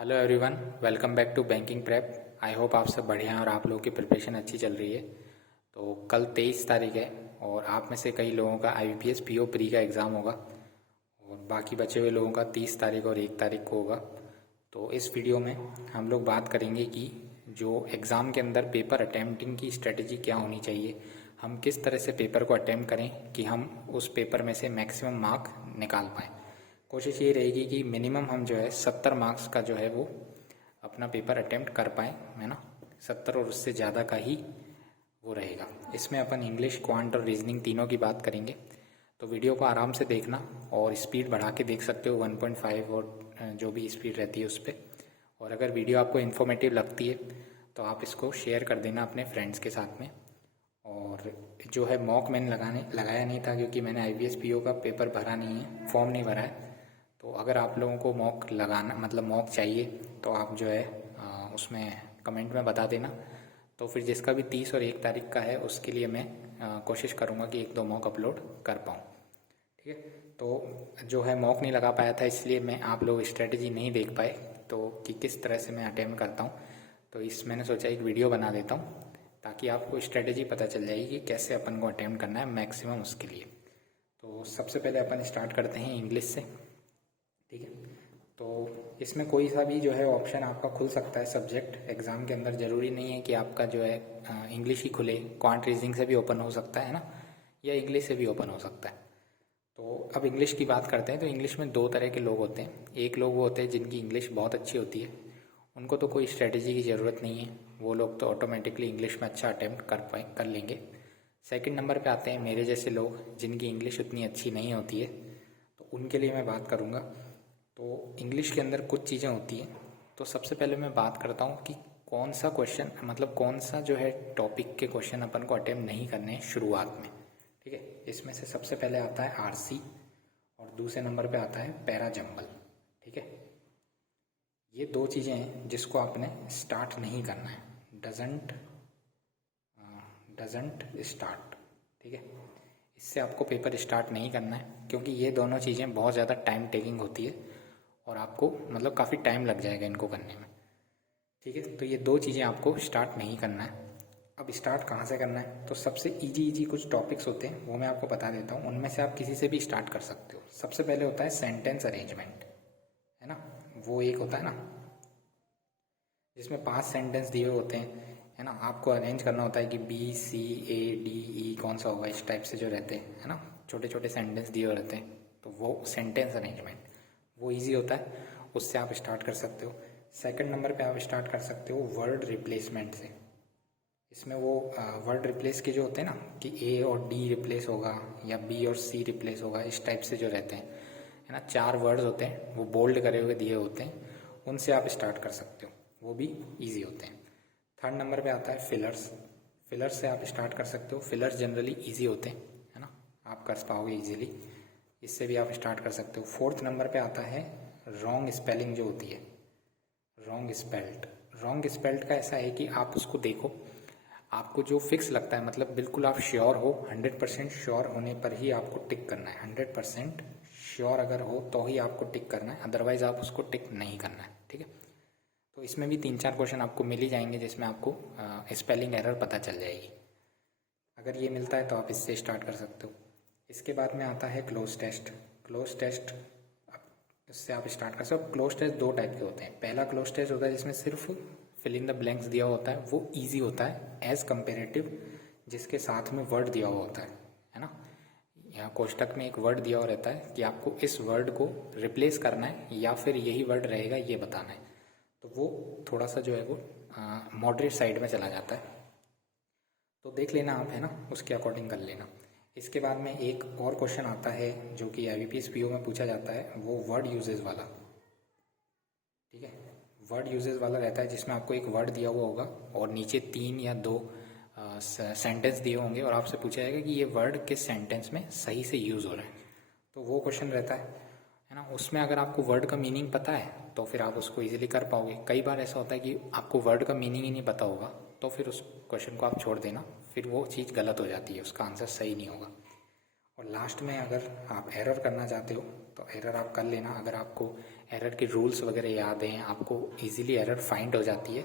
Hello everyone, welcome back to banking prep. I hope आप सब बढ़िया हैं और आप लोगों की प्रिपरेशन अच्छी चल रही है। तो कल 23 तारीख है और आप में से कई लोगों का IBPS PO प्री का एग्ज़ाम होगा और बाकी बचे हुए लोगों का 30 तारीख और 1 तारीख को होगा। तो इस वीडियो में हम लोग बात करेंगे कि जो एग्ज़ाम के अंदर पेपर अटैम्प्टिंग की स्ट्रेटजी क्या होनी चाहिए, हम किस तरह से पेपर को अटैम्प्ट करें कि हम उस पेपर में से मैक्सिमम मार्क निकाल पाएँ। कोशिश ये रहेगी कि मिनिमम हम जो है 70 मार्क्स का जो है वो अपना पेपर अटेम्प्ट कर पाएँ, है ना। 70 और उससे ज़्यादा का ही वो रहेगा। इसमें अपन इंग्लिश, क्वांट और रीजनिंग तीनों की बात करेंगे। तो वीडियो को आराम से देखना और स्पीड बढ़ा के देख सकते हो 1.5 और जो भी स्पीड रहती है उस पर। और अगर वीडियो आपको इन्फॉर्मेटिव लगती है तो आप इसको शेयर कर देना अपने फ्रेंड्स के साथ में। और जो है मॉक मैंने लगाया नहीं था क्योंकि मैंने IBPS PO का पेपर भरा नहीं है, फॉर्म नहीं भरा है। तो अगर आप लोगों को मॉक लगाना मतलब मॉक चाहिए तो आप जो है उसमें कमेंट में बता देना। तो फिर जिसका भी 30 और 1 तारीख का है उसके लिए मैं कोशिश करूँगा कि 1-2 मॉक अपलोड कर पाऊँ। ठीक है। तो जो है मॉक नहीं लगा पाया था इसलिए मैं आप लोग स्ट्रेटजी नहीं देख पाए तो कि किस तरह से मैं अटेम्प्ट करता हूँ। तो मैंने सोचा एक वीडियो बना देता हूँ ताकि आपको स्ट्रेटजी पता चल जाएगी कि कैसे अपन को अटेम्प्ट करना है मैक्सिमम उसके लिए। तो सबसे पहले अपन स्टार्ट करते हैं इंग्लिश से। ठीक है। तो इसमें कोई सा भी जो है ऑप्शन आपका खुल सकता है सब्जेक्ट एग्ज़ाम के अंदर। ज़रूरी नहीं है कि आपका जो है इंग्लिश ही खुले, क्वांट रीजनिंग से भी ओपन हो सकता है ना, या इंग्लिश से भी ओपन हो सकता है। तो अब इंग्लिश की बात करते हैं। तो इंग्लिश में 2 तरह के लोग होते हैं। एक लोग वो होते हैं जिनकी इंग्लिश बहुत अच्छी होती है, उनको तो कोई स्ट्रेटजी की ज़रूरत नहीं है, वो लोग तो ऑटोमेटिकली इंग्लिश में अच्छा अटैम्प्ट कर लेंगे। सेकंड नंबर पे आते हैं मेरे जैसे लोग जिनकी इंग्लिश उतनी अच्छी नहीं होती है, तो उनके लिए मैं बात करूँगा। तो इंग्लिश के अंदर कुछ चीज़ें होती हैं। तो सबसे पहले मैं बात करता हूँ कि कौन सा क्वेश्चन मतलब कौन सा जो है टॉपिक के क्वेश्चन अपन को अटेम्प्ट नहीं करने हैं शुरुआत में। ठीक है। इसमें से सबसे पहले आता है RC और दूसरे नंबर पे आता है पैरा जंबल। ठीक है। ये 2 चीज़ें हैं जिसको आपने स्टार्ट नहीं करना है। Doesn't start. ठीक है। इससे आपको पेपर स्टार्ट नहीं करना है क्योंकि ये दोनों चीज़ें बहुत ज़्यादा टाइम टेकिंग होती है और आपको मतलब काफ़ी टाइम लग जाएगा इनको करने में। ठीक है। तो ये 2 चीज़ें आपको स्टार्ट नहीं करना है। अब स्टार्ट कहाँ से करना है, तो सबसे इजी कुछ टॉपिक्स होते हैं वो मैं आपको बता देता हूँ। उनमें से आप किसी से भी स्टार्ट कर सकते हो। सबसे पहले होता है सेंटेंस अरेंजमेंट, है ना। वो एक होता है ना जिसमें 5 सेंटेंस दिए हुए होते हैं, है ना। आपको अरेंज करना होता है कि BCADE कौन सा होगा, इस टाइप से जो रहते हैं, है ना। छोटे छोटे सेंटेंस दिए हुए रहते हैं, तो वो सेंटेंस अरेंजमेंट वो इजी होता है, उससे आप स्टार्ट कर सकते हो। सेकंड नंबर पे आप स्टार्ट कर सकते हो वर्ड रिप्लेसमेंट से। इसमें वो वर्ड रिप्लेस के जो होते हैं ना कि A और D रिप्लेस होगा या B और C रिप्लेस होगा, इस टाइप से जो रहते हैं, है ना। 4 वर्ड्स होते हैं वो बोल्ड करे हुए दिए होते हैं, उनसे आप स्टार्ट कर सकते हो, वो भी इजी होते हैं। थर्ड नंबर पे आता है फिलर्स। फिलर्स से आप स्टार्ट कर सकते हो। फिलर्स जनरली इजी होते हैं, है ना, आप कर पाओगे इजीली, इससे भी आप स्टार्ट कर सकते हो। फोर्थ नंबर पे आता है रॉन्ग स्पेलिंग जो होती है, रॉन्ग स्पेल्ड का ऐसा है कि आप उसको देखो, आपको जो फिक्स लगता है मतलब बिल्कुल आप श्योर हो, 100% श्योर होने पर ही आपको टिक करना है। 100% श्योर अगर हो तो ही आपको टिक करना है, अदरवाइज आप उसको टिक नहीं करना है। ठीक है। तो इसमें भी 3-4 क्वेश्चन आपको मिल ही जाएंगे जिसमें आपको स्पेलिंग एरर पता चल जाएगी। अगर ये मिलता है तो आप इससे स्टार्ट कर सकते हो। इसके बाद में आता है क्लोज टेस्ट। क्लोज टेस्ट इससे आप स्टार्ट कर सकते हो। क्लोज टेस्ट 2 टाइप के होते हैं। पहला क्लोज टेस्ट होता है जिसमें सिर्फ फिल इन द ब्लैंक्स दिया होता है, वो ईजी होता है एज कम्पेरेटिव जिसके साथ में वर्ड दिया हुआ होता है ना। यहाँ कोष्टक में एक वर्ड दिया हुआ रहता है कि आपको इस वर्ड को रिप्लेस करना है या फिर यही वर्ड रहेगा ये बताना है। तो वो थोड़ा सा जो है वो मॉडरेट साइड में चला जाता है, तो देख लेना आप, है ना, उसके अकॉर्डिंग कर लेना। इसके बाद में एक और क्वेश्चन आता है जो कि IBPS PO में पूछा जाता है, वो वर्ड यूजेस वाला। ठीक है। वर्ड यूजेस वाला रहता है जिसमें आपको एक वर्ड दिया हुआ होगा और नीचे 3 या 2 सेंटेंस दिए होंगे और आपसे पूछा जाएगा कि ये वर्ड किस सेंटेंस में सही से यूज़ हो रहा है। तो वो क्वेश्चन रहता है ना। उसमें अगर आपको वर्ड का मीनिंग पता है तो फिर आप उसको इजीली कर पाओगे। कई बार ऐसा होता है कि आपको वर्ड का मीनिंग ही नहीं पता होगा तो फिर उस क्वेश्चन को आप छोड़ देना, फिर वो चीज़ गलत हो जाती है, उसका आंसर सही नहीं होगा। और लास्ट में अगर आप एरर करना चाहते हो तो एरर आप कर लेना। अगर आपको एरर के रूल्स वगैरह याद हैं, आपको इजीली एरर फाइंड हो जाती है,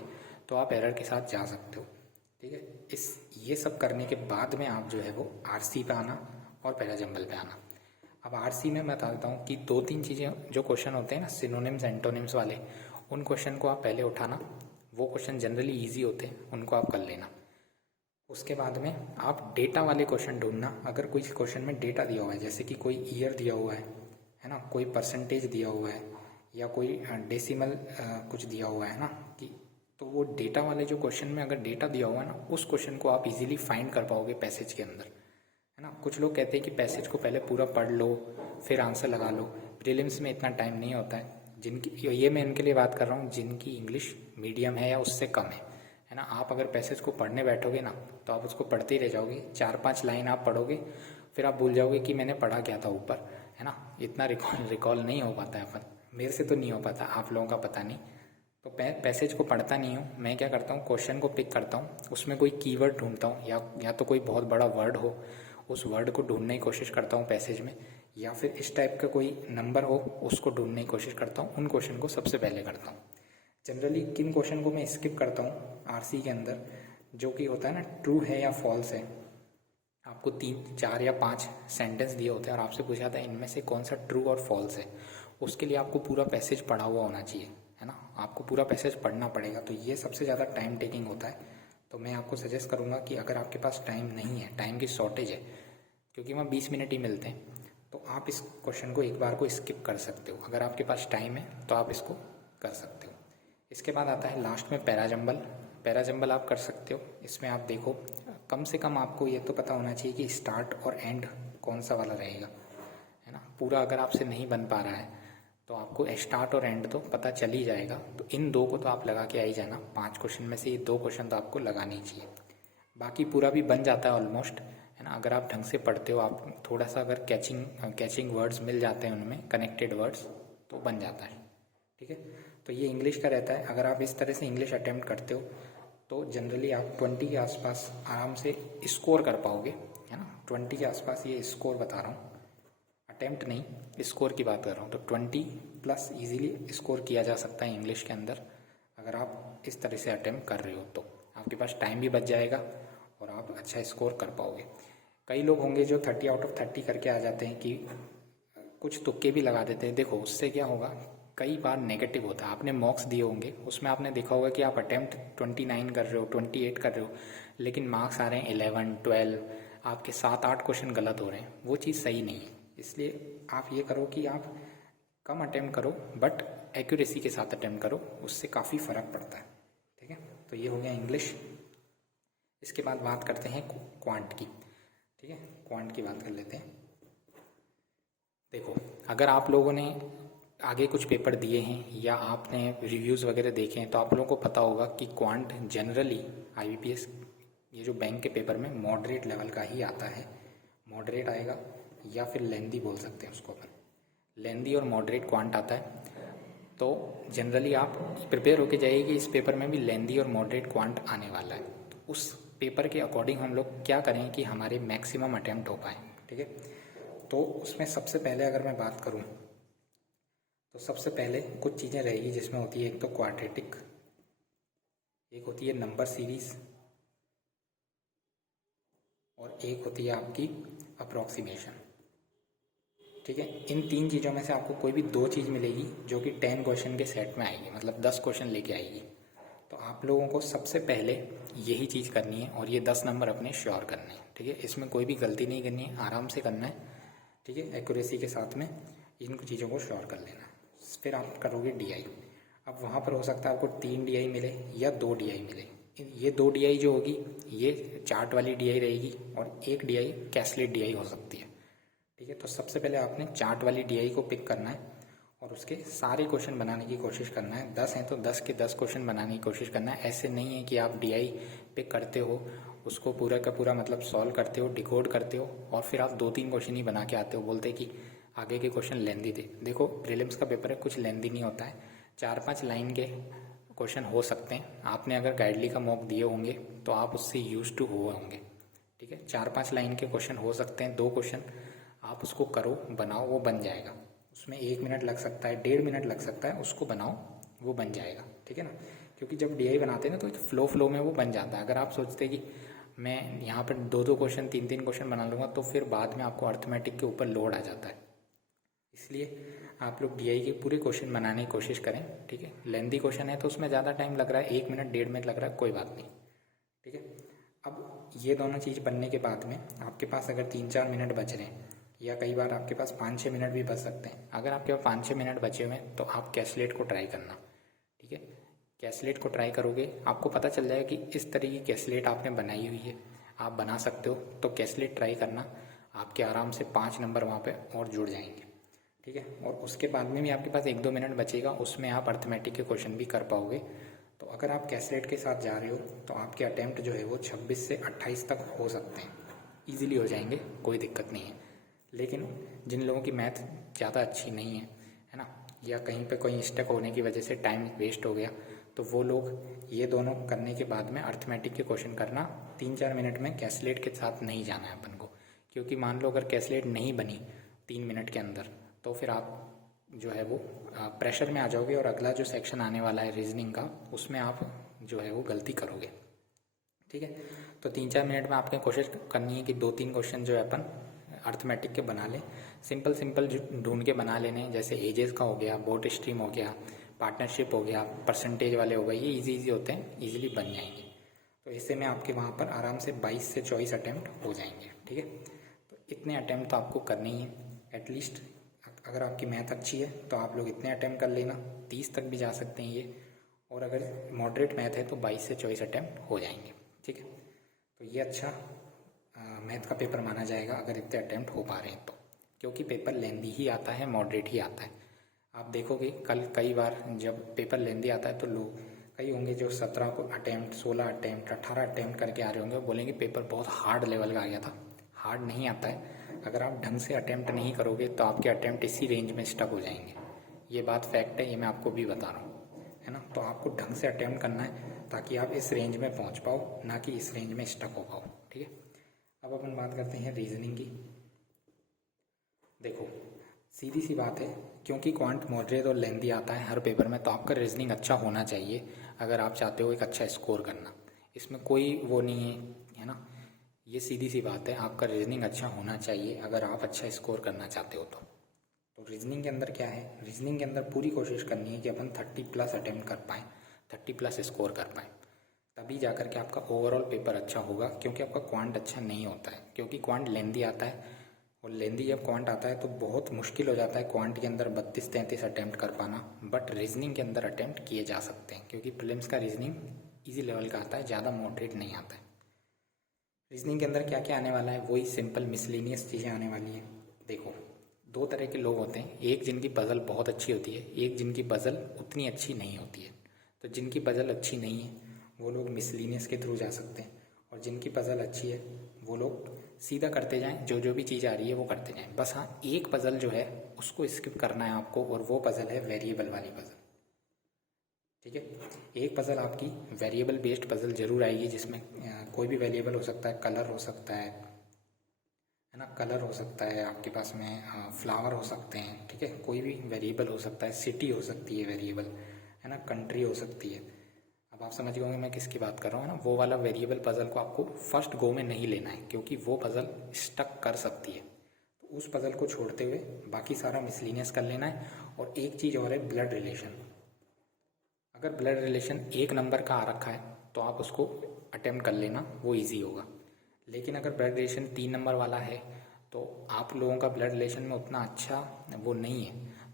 तो आप एरर के साथ जा सकते हो। ठीक है, ये सब करने के बाद में आप जो है वो आरसी पे आना और पैराजंबल पे आना। अब आरसी में मैं बता देता हूँ कि 2-3 चीज़ें जो क्वेश्चन होते हैं ना सिनोनिम्स एंटोनिम्स वाले, उन क्वेश्चन को आप पहले उठाना। वो क्वेश्चन जनरली ईजी होते हैं, उनको आप कर लेना। उसके बाद में आप डेटा वाले क्वेश्चन ढूंढना। अगर कोई क्वेश्चन में डेटा दिया हुआ है, जैसे कि कोई ईयर दिया हुआ है ना, कोई परसेंटेज दिया हुआ है, या कोई डेसिमल कुछ दिया हुआ है ना, कि तो वो डेटा वाले जो क्वेश्चन में अगर डेटा दिया हुआ है ना, उस क्वेश्चन को आप इजीली फाइंड कर पाओगे पैसेज के अंदर, है ना। कुछ लोग कहते हैं कि पैसेज को पहले पूरा पढ़ लो फिर आंसर लगा लो। प्रीलिम्स में इतना टाइम नहीं होता है। जिनकी, ये मैं इनके लिए बात कर रहा हूँ जिनकी इंग्लिश मीडियम है या उससे कम है ना। आप अगर पैसेज को पढ़ने बैठोगे ना, तो आप उसको पढ़ते ही रह जाओगे। 4-5 लाइन आप पढ़ोगे, फिर आप भूल जाओगे कि मैंने पढ़ा क्या था ऊपर, है ना। इतना रिकॉल नहीं हो पाता है अपन, मेरे से तो नहीं हो पाता, आप लोगों का पता नहीं। तो पैसेज को पढ़ता नहीं हूँ मैं, क्या करता हूँ क्वेश्चन को पिक करता हूँ, उसमें कोई कीवर्ड ढूंढता हूँ, या तो कोई बहुत बड़ा वर्ड हो, उस वर्ड को ढूंढने की कोशिश करता हूँ पैसेज में, या फिर इस टाइप का कोई नंबर हो उसको ढूंढने की कोशिश करता हूँ। उन क्वेश्चन को सबसे पहले करता हूँ। जनरली किन क्वेश्चन को मैं स्किप करता हूँ आरसी के अंदर, जो कि होता है ना ट्रू है या फॉल्स है। आपको 3-4 या 5 सेंटेंस दिए होते हैं और आपसे पूछा जाता है इनमें से कौन सा ट्रू और फॉल्स है। उसके लिए आपको पूरा पैसेज पढ़ा हुआ होना चाहिए, है ना। आपको पूरा पैसेज पढ़ना पड़ेगा, तो ये सबसे ज़्यादा टाइम टेकिंग होता है। तो मैं आपको सजेस्ट करूँगा कि अगर आपके पास टाइम नहीं है, टाइम की शॉर्टेज है, क्योंकि वहाँ 20 मिनट ही मिलते हैं, तो आप इस क्वेश्चन को एक बार को स्किप कर सकते हो। अगर आपके पास टाइम है तो आप इसको कर सकते हो। इसके बाद आता है लास्ट में पैराजंबल। पैराजंबल आप कर सकते हो। इसमें आप देखो, कम से कम आपको ये तो पता होना चाहिए कि स्टार्ट और एंड कौन सा वाला रहेगा, है ना। पूरा अगर आपसे नहीं बन पा रहा है तो आपको स्टार्ट और एंड तो पता चल ही जाएगा। तो इन 2 को तो आप लगा के आ ही जाना। 5 क्वेश्चन में से ये 2 क्वेश्चन तो आपको लगाने ही चाहिए। बाकी पूरा भी बन जाता है ऑलमोस्ट, है ना। अगर आप ढंग से पढ़ते हो, आप थोड़ा सा अगर कैचिंग वर्ड्स मिल जाते हैं उनमें, कनेक्टेड वर्ड्स, तो बन जाता है। ठीक है, तो ये इंग्लिश का रहता है। अगर आप इस तरह से इंग्लिश अटेम्प्ट करते हो तो जनरली आप 20 के आसपास आराम से स्कोर कर पाओगे, है ना। 20 के आसपास ये स्कोर बता रहा हूँ, अटेम्प्ट नहीं, स्कोर की बात कर रहा हूँ। तो 20+ इजीली स्कोर किया जा सकता है इंग्लिश के अंदर, अगर आप इस तरह से अटेम्प्ट कर रहे हो तो आपके पास टाइम भी बच जाएगा और आप अच्छा स्कोर कर पाओगे। कई लोग होंगे जो 30 आउट ऑफ 30 करके आ जाते हैं, कि कुछ तुक्के भी लगा देते हैं। देखो उससे क्या होगा, कई बार नेगेटिव होता है। आपने मॉक्स दिए होंगे, उसमें आपने देखा होगा कि आप अटेम्प्ट 29 कर रहे हो, 28 कर रहे हो, लेकिन मार्क्स आ रहे हैं 11, 12, आपके 7-8 क्वेश्चन गलत हो रहे हैं। वो चीज़ सही नहीं है। इसलिए आप ये करो कि आप कम अटेम्प्ट करो, बट एक्यूरेसी के साथ अटेम्प्ट करो, उससे काफ़ी फ़र्क पड़ता है। ठीक है, तो ये हो गया इंग्लिश। इसके बाद बात करते हैं क्वांट की। ठीक है, क्वांट की बात कर लेते हैं। देखो, अगर आप लोगों ने आगे कुछ पेपर दिए हैं या आपने रिव्यूज़ वगैरह देखे हैं, तो आप लोगों को पता होगा कि क्वांट जनरली IBPS, ये जो बैंक के पेपर में मॉडरेट लेवल का ही आता है। मॉडरेट आएगा या फिर लेंदी बोल सकते हैं उसको अपन, लेंदी और मॉडरेट क्वांट आता है। तो जनरली आप प्रिपेयर होके जाइए कि इस पेपर में भी लेंदी और मॉडरेट क्वांट आने वाला है। तो उस पेपर के अकॉर्डिंग हम लोग क्या करें कि हमारे मैक्सिमम अटैम्प्ट हो पाए। ठीक है, तो उसमें सबसे पहले अगर मैं बात करूं तो सबसे पहले कुछ चीज़ें रहेगी जिसमें होती है, एक तो क्वाड्रेटिक, एक होती है नंबर सीरीज, और एक होती है आपकी अप्रॉक्सीमेशन। ठीक है, इन 3 चीज़ों में से आपको कोई भी 2 चीज़ मिलेगी जो कि 10 क्वेश्चन के सेट में आएगी, मतलब 10 क्वेश्चन लेके आएगी। तो आप लोगों को सबसे पहले यही चीज़ करनी है और ये 10 नंबर अपने श्योर करने हैं। ठीक है, इसमें कोई भी गलती नहीं करनी है, आराम से करना है। ठीक है, एक्यूरेसी के साथ में इन चीज़ों को श्योर कर लेना। फिर आप करोगे DI। अब वहाँ पर हो सकता है आपको 3 DI मिले या 2 DI मिले। ये 2 DI जो होगी ये चार्ट वाली DI रहेगी, और एक DI कैसलेट DI हो सकती है। ठीक है, तो सबसे पहले आपने चार्ट वाली DI को पिक करना है और उसके सारे क्वेश्चन बनाने की कोशिश करना है। 10 हैं तो 10 के 10 क्वेश्चन बनाने की कोशिश करना है। ऐसे नहीं है कि आप DI पिक करते हो, उसको पूरा का पूरा मतलब सॉल्व करते हो, डिकोड करते हो, और फिर आप 2-3 क्वेश्चन ही बना के आते हो, बोलते कि आगे के क्वेश्चन लेंदी थे। देखो प्रीलिम्स का पेपर है, कुछ लेंदी नहीं होता है, 4-5 लाइन के क्वेश्चन हो सकते हैं। आपने अगर गाइडली का मॉक दिए होंगे तो आप उससे यूज टू हुए होंगे। ठीक है, 4-5 लाइन के क्वेश्चन हो सकते हैं, 2 क्वेश्चन आप उसको करो, बनाओ, वो बन जाएगा। उसमें 1 मिनट लग सकता है, 1.5 मिनट लग सकता है, उसको बनाओ, वो बन जाएगा, ठीक है ना। क्योंकि जब डीआई बनाते हैं ना तो एक फ्लो में वो बन जाता है। अगर आप सोचते कि मैं यहाँ पर 2-2 क्वेश्चन 3-3 क्वेश्चन बना लूँगा तो फिर बाद में आपको अर्थमेटिक के ऊपर लोड आ जाता है। इसलिए आप लोग डीआई के पूरे क्वेश्चन बनाने की कोशिश करें, ठीक है। लेंदी क्वेश्चन है तो उसमें ज़्यादा टाइम लग रहा है, 1 मिनट 1.5 मिनट लग रहा है, कोई बात नहीं, ठीक है। अब ये दोनों चीज़ बनने के बाद में आपके पास अगर 3-4 मिनट बच रहे हैं, या कई बार आपके पास 5-6 मिनट भी बच सकते हैं। अगर आपके पास 5-6 मिनट बचे हुए हैं तो आप कैसलेट को ट्राई करना, ठीक है। कैसलेट को ट्राई करोगे, आपको पता चल जाएगा कि इस तरह की कैसलेट आपने बनाई हुई है, आप बना सकते हो, तो कैसलेट ट्राई करना, आपके आराम से 5 नंबर वहाँ पे और जुड़ जाएंगे, ठीक है। और उसके बाद में भी आपके पास 1-2 मिनट बचेगा, उसमें आप अर्थमेटिक के क्वेश्चन भी कर पाओगे। तो अगर आप कैसलेट के साथ जा रहे हो तो आपके अटैम्प्ट जो है वो 26 से 28 तक हो सकते हैं, ईजिली हो जाएंगे, कोई दिक्कत नहीं है। लेकिन जिन लोगों की मैथ ज़्यादा अच्छी नहीं है ना, या कहीं पे कोई स्टक होने की वजह से टाइम वेस्ट हो गया, तो वो लोग ये दोनों करने के बाद में अर्थमेटिक के क्वेश्चन करना। 3-4 मिनट में कैसलेट के साथ नहीं जाना है अपन को, क्योंकि मान लो अगर कैसलेट नहीं बनी 3 मिनट के अंदर तो फिर आप जो है वो प्रेशर में आ जाओगे, और अगला जो सेक्शन आने वाला है रीजनिंग का, उसमें आप जो है वो गलती करोगे, ठीक है। तो 3-4 मिनट में आपको कोशिश करनी है कि 2-3 क्वेश्चन जो है अपन अर्थमेटिक के बना लें, सिंपल ढूंढ के बना लेने हैं। जैसे एजेस का हो गया, बोट स्ट्रीम हो गया, पार्टनरशिप हो गया, परसेंटेज वाले हो गए, ये इजी होते हैं, इजीली बन जाएंगे। तो इससे में आपके वहाँ पर आराम से 22 से 24 अटैम्प्ट हो जाएंगे, ठीक है। तो इतने अटैम्प्ट तो आपको करने ही है एटलीस्ट। अगर आपकी मैथ अच्छी है तो आप लोग इतने अटैम्प्ट कर लेना, 30 तक भी जा सकते हैं ये। और अगर मॉडरेट मैथ है तो 22 से 24 अटैम्प्ट हो जाएंगे, ठीक है। तो ये अच्छा मैथ का पेपर माना जाएगा अगर इतने अटैम्प्ट हो पा रहे हैं तो, क्योंकि पेपर लेंदी ही आता है, मॉडरेट ही आता है। आप देखोगे कल कई बार जब पेपर लेंदी आता है तो लोग कई होंगे जो 17 को अटैम्प्ट, 16 अटैम्प्ट, 18 अटैम्प्ट करके आ रहे होंगे, बोलेंगे पेपर बहुत हार्ड लेवल का आ गया था। हार्ड नहीं आता है, अगर आप ढंग से अटैम्प्ट नहीं करोगे तो आपके अटैम्प्ट इसी रेंज में स्टक हो जाएंगे। ये बात फैक्ट है, ये मैं आपको भी बता रहा हूँ, है ना। तो आपको ढंग से अटैम्प्ट करना है ताकि आप इस रेंज में पहुँच पाओ, ना कि इस रेंज में स्टक हो पाओ, ठीक है। अब अपन बात करते हैं रीजनिंग की। देखो सीधी सी बात है, क्योंकि क्वांट मॉडरेट और लेंदी आता है हर पेपर में, तो आपका रीजनिंग अच्छा होना चाहिए अगर आप चाहते हो एक अच्छा स्कोर करना। इसमें कोई वो नहीं है ना, ये सीधी सी बात है, आपका रीजनिंग अच्छा होना चाहिए अगर आप अच्छा स्कोर करना चाहते हो तो रीजनिंग के अंदर क्या है, रीजनिंग के अंदर पूरी कोशिश करनी है कि अपन 30+ अटैम्प्ट कर पाएँ, 30+ स्कोर कर पाएँ, तभी जा कर के आपका ओवरऑल पेपर अच्छा होगा। क्योंकि आपका क्वांट अच्छा नहीं होता है, क्योंकि क्वांट लेंदी आता है, और लेंदी जब क्वांट आता है तो बहुत मुश्किल हो जाता है क्वांट के अंदर 32-33 अटैम्प्ट कर पाना। बट रीजनिंग के अंदर अटैम्प्ट किए जा सकते हैं, क्योंकि प्रीलिम्स का रीजनिंग इजी लेवल का आता है, ज़्यादा मॉडरेट नहीं आता है। रीजनिंग के अंदर क्या क्या आने वाला है, वही सिंपल मिसलिनियस चीज़ें आने वाली हैं। देखो 2 तरह के लोग होते हैं, एक जिनकी पजल बहुत अच्छी होती है, एक जिनकी पजल उतनी अच्छी नहीं होती है। तो जिनकी पजल अच्छी नहीं है वो लोग मिसलिनियस के थ्रू जा सकते हैं, और जिनकी पजल अच्छी है वो लोग सीधा करते जाएं, जो जो भी चीज़ आ रही है वो करते जाएं। बस हाँ, एक पजल जो है उसको स्किप करना है आपको, और वो पजल है वेरिएबल वाली पजल, ठीक है। एक पजल आपकी वेरिएबल बेस्ड पजल जरूर आएगी, जिसमें कोई भी वेरिएबल हो सकता है, कलर हो सकता है ना, कलर हो सकता है आपके पास में, फ्लावर हो सकते हैं, ठीक है। कोई भी वेरिएबल हो सकता है, सिटी हो सकती है वेरिएबल, है ना, कंट्री हो सकती है। अब आप समझ गए मैं किसकी बात कर रहा हूँ ना। वो वाला वेरिएबल पजल को आपको फर्स्ट गो में नहीं लेना है, क्योंकि वो पजल स्टक कर सकती है। तो उस पजल को छोड़ते हुए बाकी सारा मिसलिनियस कर लेना है। और एक चीज़ और है, ब्लड रिलेशन। अगर ब्लड रिलेशन 1 नंबर का आ रखा है तो आप उसको अटेम्प्ट कर लेना, वो इजी होगा। लेकिन अगर ब्लड रिलेशन 3 नंबर वाला है तो आप लोगों का ब्लड रिलेशन में उतना अच्छा वो नहीं है,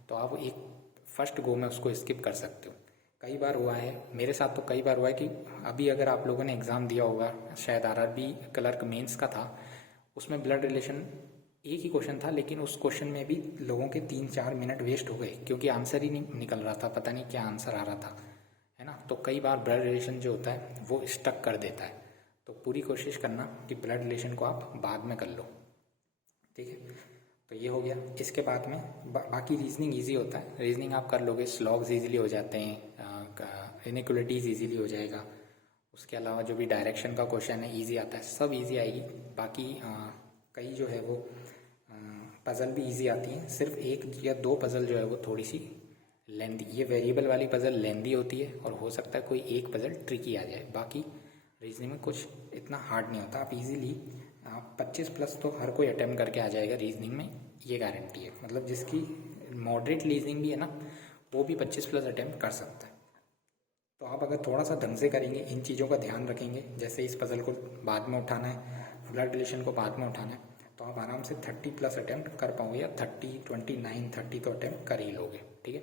तो आप एक फर्स्ट गो में उसको स्किप कर सकते हो। कई बार हुआ है मेरे साथ, तो कई बार हुआ है कि अभी अगर आप लोगों ने एग्ज़ाम दिया होगा, शायद आरआरबी क्लर्क मेंस का था, उसमें ब्लड रिलेशन एक ही क्वेश्चन था, लेकिन उस क्वेश्चन में भी लोगों के 3-4 मिनट वेस्ट हो गए, क्योंकि आंसर ही नहीं निकल रहा था, पता नहीं क्या आंसर आ रहा था, है ना। तो कई बार ब्लड रिलेशन जो होता है वो स्टक कर देता है। तो पूरी कोशिश करना कि ब्लड रिलेशन को आप बाद में कर लो, ठीक है। तो ये हो गया। इसके बाद में बाकी रीजनिंग इजी होता है, रीजनिंग आप कर लोगे, स्लॉग्स इजीली हो जाते हैं, इनइक्वलिटीज़ इजीली हो जाएगा। उसके अलावा जो भी डायरेक्शन का क्वेश्चन है इजी आता है, सब इजी आएगी। बाकी कई जो है वो पज़ल भी इजी आती हैं, सिर्फ एक या दो पज़ल जो है वो थोड़ी सी लेंदी, ये वेरिएबल वाली पज़ल लेंदी होती है और हो सकता है कोई एक पज़ल ट्रिकी आ जाए, बाकी रीजनिंग में कुछ इतना हार्ड नहीं होता। आप इजीली आप 25 प्लस तो हर कोई अटेम्प्ट करके आ जाएगा रीजनिंग में, ये गारंटी है। मतलब जिसकी मॉडरेट रीजनिंग भी है ना, वो भी 25 प्लस अटेम्प्ट कर सकता है। तो आप अगर थोड़ा सा ढंग से करेंगे, इन चीज़ों का ध्यान रखेंगे, जैसे इस पज़ल को बाद में उठाना है, ब्लड रिलेशन को बाद में उठाना है, तो आप आराम से 30 प्लस अटेम्प्ट कर पाओगे, या 30, 29, 30 तो अटेम्प्ट कर ही लोगे। ठीक है,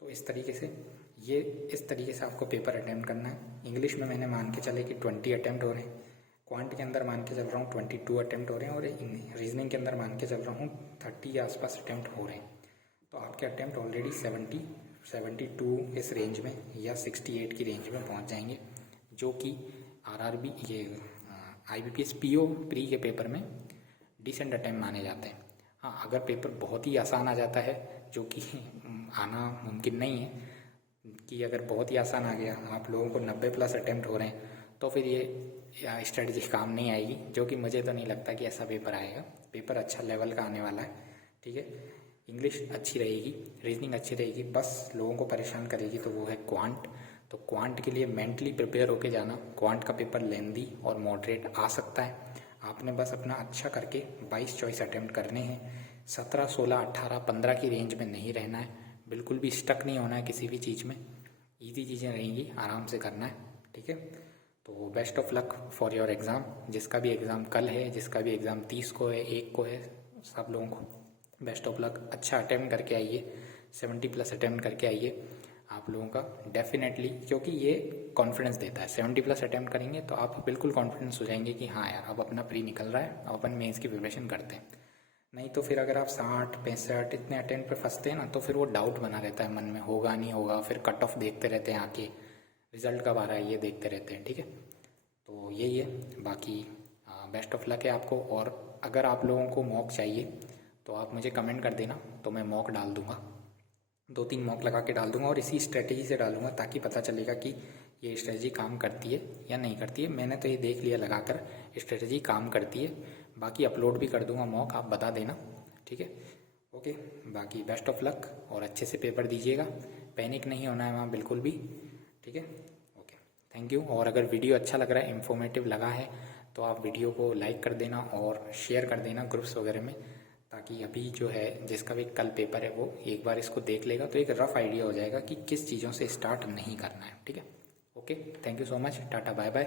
तो इस तरीके से आपको पेपर अटेम्प्ट करना है। इंग्लिश में मैंने मान के चले कि 20 अटेम्प्ट हो रहे हैं, क्वांट के अंदर मान के चल रहा हूँ 22 अटेम्प्ट हो रहे हैं, और रीजनिंग के अंदर मान के चल रहा हूँ 30 के आसपास अटेम्प्ट हो रहे हैं। तो आपके अटेम्प्ट ऑलरेडी 72 इस रेंज में या 68 की रेंज में पहुँच जाएंगे, जो कि आरआरबी ये IBPS PO प्री के पेपर में डिसेंट अटेम्प्ट माने जाते हैं। हाँ, अगर पेपर बहुत ही आसान आ जाता है, जो कि आना मुमकिन नहीं है, कि अगर बहुत ही आसान आ गया, आप लोगों को 90 प्लस अटेम्प्ट हो रहे हैं, तो फिर ये स्ट्रेटजी काम नहीं आएगी, जो कि मुझे तो नहीं लगता कि ऐसा पेपर आएगा। पेपर अच्छा लेवल का आने वाला है। ठीक है, इंग्लिश अच्छी रहेगी, रीजनिंग अच्छी रहेगी, बस लोगों को परेशान करेगी तो वो है क्वांट। तो क्वांट के लिए मेंटली प्रिपेयर होके जाना। क्वांट का पेपर लेंदी और मॉडरेट आ सकता है, आपने बस अपना अच्छा करके 22 चॉइस अटेम्प्ट करने हैं। 17, 16, 18, 15 की रेंज में नहीं रहना है, बिल्कुल भी स्टक नहीं होना है किसी भी चीज़ में। ईजी चीज़ें रहेंगी, आराम से करना है। ठीक है, तो best of luck for your exam. जिसका भी एग्ज़ाम कल है, जिसका भी एग्ज़ाम 30 को है, 1 को है, सब लोगों को बेस्ट ऑफ लक। अच्छा अटेम्प्ट करके आइए, 70 प्लस अटेम्प्ट करके आइए। आप लोगों का डेफिनेटली, क्योंकि ये कॉन्फिडेंस देता है, 70 प्लस अटेम्प्ट करेंगे तो आप बिल्कुल कॉन्फिडेंस हो जाएंगे कि हाँ यार, अब अपना प्री निकल रहा है, अब अपन मेंस की प्रिपरेशन करते हैं। नहीं तो फिर अगर आप 60, 65 इतने अटेम्प्ट पे फंसते हैं ना, तो फिर वो डाउट बना रहता है मन में, होगा नहीं होगा, फिर कट ऑफ देखते रहते हैं आके, रिजल्ट कब आ रहा है ये देखते रहते हैं। ठीक है, तो यही है। बाकी बेस्ट ऑफ लक है आपको। और अगर आप लोगों को मॉक चाहिए तो आप मुझे कमेंट कर देना, तो मैं मॉक डाल दूँगा, 2-3 मॉक लगा के डाल दूंगा, और इसी स्ट्रेटजी से डालूंगा, ताकि पता चलेगा कि ये स्ट्रेटजी काम करती है या नहीं करती है। मैंने तो ये देख लिया लगाकर, स्ट्रेटजी काम करती है। बाकी अपलोड भी कर दूंगा मॉक, आप बता देना। ठीक है, ओके। बाकी बेस्ट ऑफ लक, और अच्छे से पेपर दीजिएगा, पैनिक नहीं होना है वहाँ बिल्कुल भी। ठीक है, ओके, थैंक यू। और अगर वीडियो अच्छा लग रहा है, इन्फॉर्मेटिव लगा है, तो आप वीडियो को लाइक कर देना और शेयर कर देना ग्रुप्स वगैरह में, ताकि अभी जो है जिसका भी कल पेपर है वो एक बार इसको देख लेगा, तो एक रफ आइडिया हो जाएगा कि किस चीज़ों से स्टार्ट नहीं करना है। ठीक है, okay, thank you so much, टाटा बाय बाय।